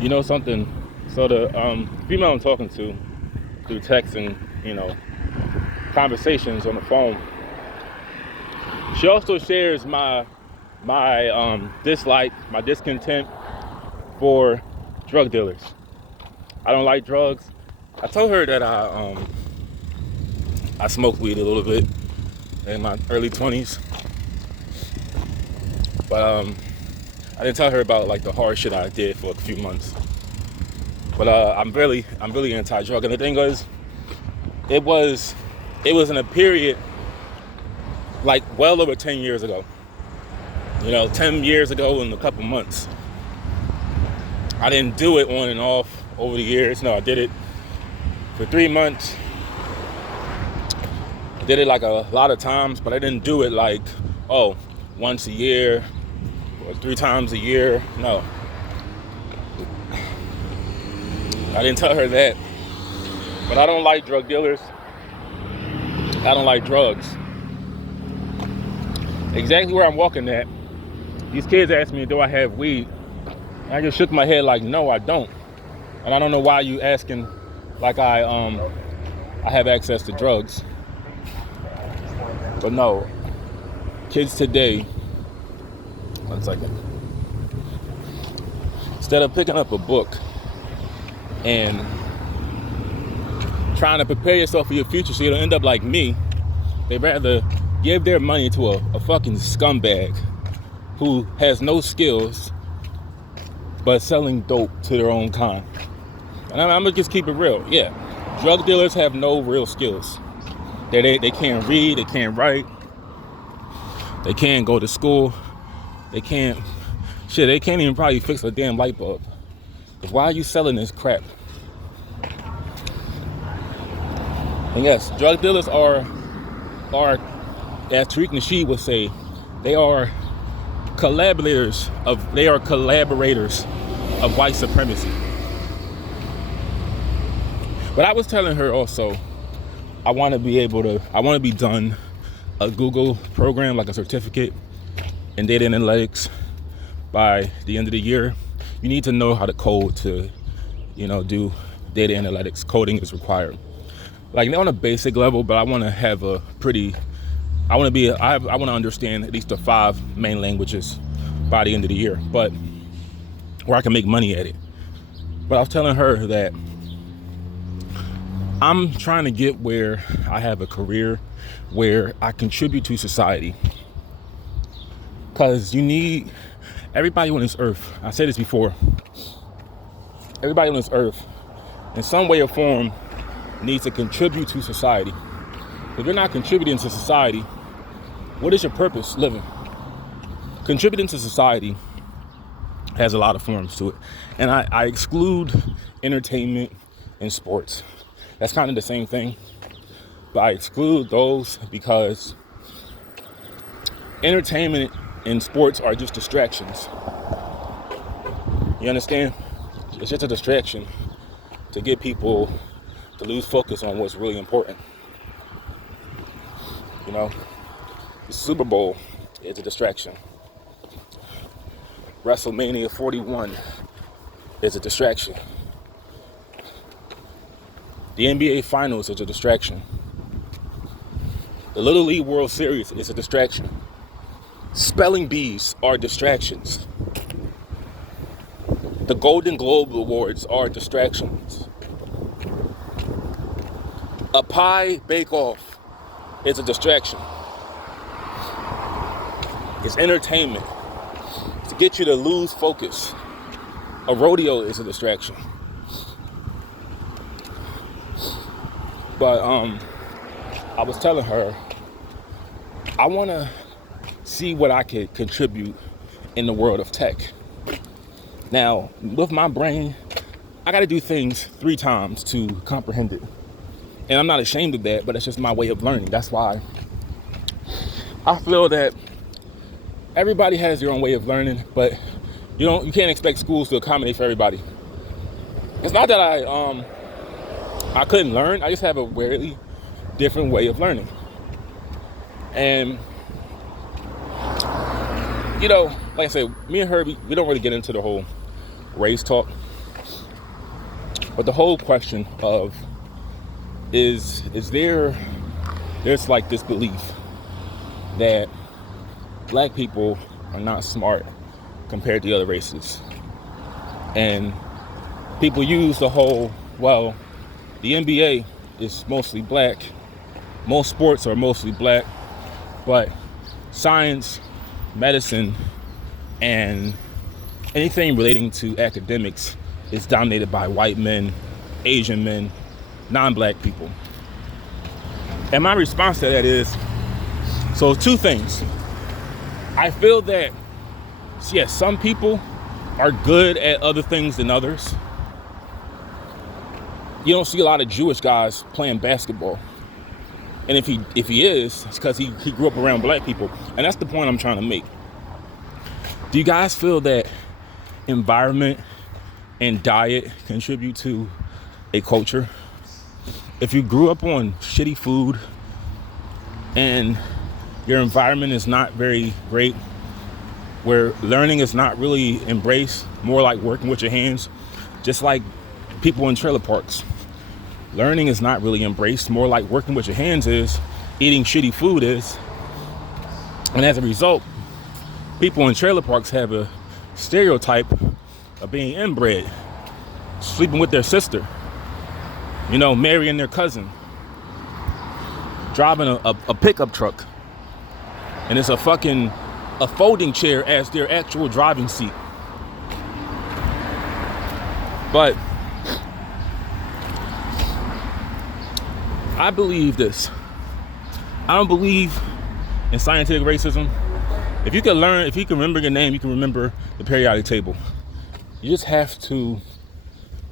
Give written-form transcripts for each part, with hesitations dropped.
You know something? So the female I'm talking to through text and conversations on the phone, she also shares my dislike, my discontent for drug dealers. I don't like drugs. I told her that I smoked weed a little bit in my early 20s, but I didn't tell her about like the hard shit I did for a few months. But I'm really anti-drug, and the thing is, it was in a period like well over 10 years ago. 10 years ago in a couple months. I didn't do it on and off over the years. No, I did it for 3 months. I did it like a lot of times, but I didn't do it like, once a year or 3 times a year. No. I didn't tell her that. But I don't like drug dealers. I don't like drugs. Exactly where I'm walking at, these kids asked me, do I have weed? And I just shook my head like, no, I don't. And I don't know why you asking like I have access to drugs. But no, kids today, one second. Instead of picking up a book and trying to prepare yourself for your future so you don't end up like me, they rather give their money to a fucking scumbag who has no skills but selling dope to their own kind. And I'm gonna just keep it real. Yeah, drug dealers have no real skills. They can't read, they can't write, they can't go to school, they can't even probably fix a damn light bulb. Why are you selling this crap? And yes, drug dealers are, as Tariq Nasheed would say, they are collaborators of white supremacy. But I was telling her also, I want to be done a Google program, like a certificate in data analytics by the end of the year. You need to know how to code to, do data analytics. Coding is required. Like on a basic level, but I want to have I want to understand at least the 5 main languages by the end of the year, but where I can make money at it. But I was telling her that I'm trying to get where I have a career where I contribute to society. Because everybody on this earth, I said this before, everybody on this earth, in some way or form, needs to contribute to society. If you're not contributing to society, what is your purpose living? Contributing to society has a lot of forms to it. And I exclude entertainment and sports. That's kind of the same thing. But I exclude those because entertainment and sports are just distractions. You understand? It's just a distraction to get people to lose focus on what's really important. The Super Bowl is a distraction. WrestleMania 41 is a distraction. The NBA Finals is a distraction. The Little League World Series is a distraction. Spelling bees are distractions. The Golden Globe Awards are distractions. A pie bake-off is a distraction. It's entertainment. To get you to lose focus. A rodeo is a distraction. But I was telling her, I want to see what I could contribute in the world of tech. Now, with my brain, I got to do things 3 times to comprehend it. And I'm not ashamed of that, but it's just my way of learning. That's why I feel that everybody has their own way of learning, but you can't expect schools to accommodate for everybody. It's not that I couldn't learn. I just have a very different way of learning. And like I said, me and her, we don't really get into the whole race talk. But the whole question of is there's like this belief that black people are not smart compared to the other races. And people use the whole, well, the NBA is mostly black, most sports are mostly black, but science, medicine, and anything relating to academics is dominated by white men, Asian men, non-black people. And my response to that is, so two things. I feel that, yes, some people are good at other things than others. You don't see a lot of Jewish guys playing basketball. And if he is, it's because he grew up around black people. And that's the point I'm trying to make. Do you guys feel that environment and diet contribute to a culture? If you grew up on shitty food and your environment is not very great, where learning is not really embraced, more like working with your hands, just like people in trailer parks. Learning is not really embraced, more like working with your hands is, eating shitty food is. And as a result, people in trailer parks have a stereotype of being inbred, sleeping with their sister, marrying their cousin, driving a pickup truck, and it's a folding chair as their actual driving seat. But I believe this. I don't believe in scientific racism. If you can remember your name, you can remember the periodic table. You just have to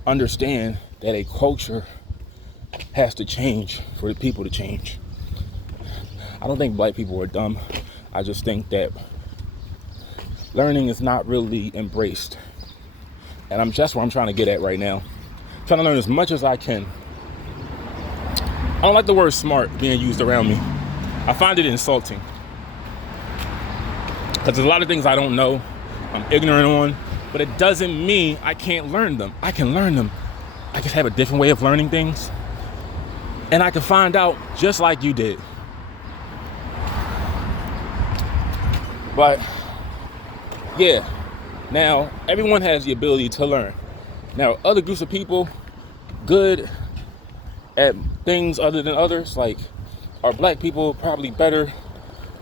understand that a culture has to change for the people to change. I don't think black people are dumb. I just think that learning is not really embraced. And that's where I'm trying to get at right now. I'm trying to learn as much as I can. I don't like the word smart being used around me. I find it insulting. Because there's a lot of things I don't know, I'm ignorant on, but it doesn't mean I can't learn them. I can learn them. I just have a different way of learning things. And I can find out just like you did. But yeah, now everyone has the ability to learn. Now other groups of people good at things other than others, like are black people probably better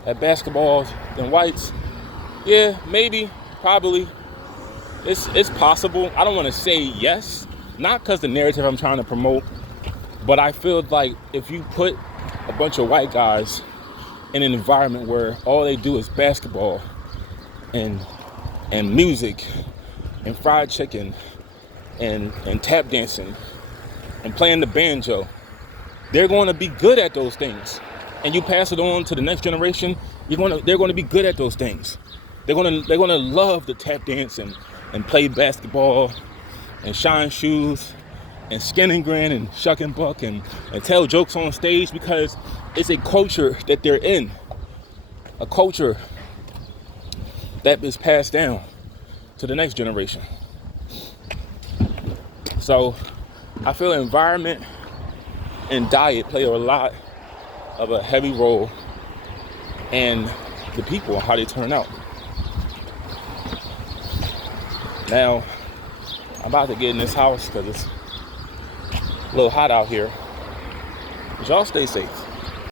at basketball than whites? Yeah, maybe, probably. It's possible. I don't want to say yes, not because the narrative I'm trying to promote, but I feel like if you put a bunch of white guys in an environment where all they do is basketball and music and fried chicken and tap dancing and playing the banjo, they're going to be good at those things. And you pass it on to the next generation, they're going to be good at those things. They're going to love the tap dance and play basketball and shine shoes and skin and grin and shuck and buck and tell jokes on stage, because it's a culture that they're in, a culture that is passed down to the next generation. So I feel environment and diet play a heavy role in the people, how they turn out. Now, I'm about to get in this house because it's a little hot out here. But y'all stay safe.